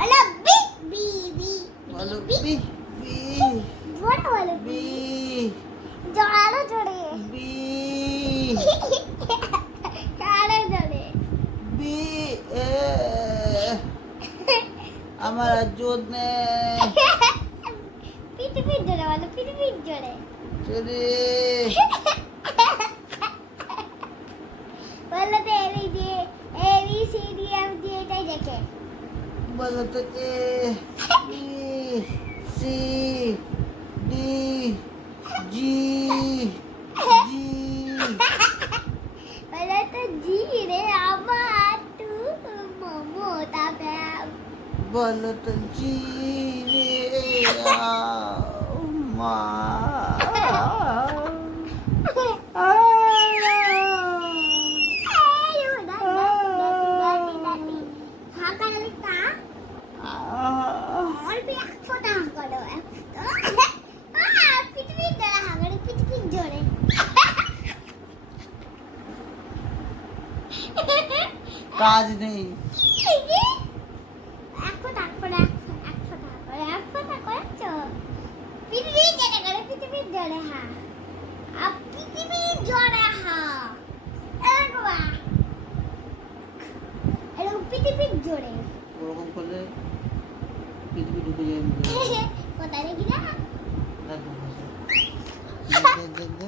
বলো B B B বলো B B B জোরে বলো বি জোরে জোরে বি জোরে জোরে বি এ আমার আর জোর নেই পৃথিবী জোরে বলো পৃথিবী জোরে চলে বলো তো এই যে A B C D F G এটাই দেখে বলো তো A B C D G G বলো তো জি রে আবার তু মোমো তারপর বলো তো জি রে মা কাজ নেই পৃথিবীর জোরে ওরকম করলে পৃথিবী ঢুকে যাবে কোথায় গিয়ে দেখ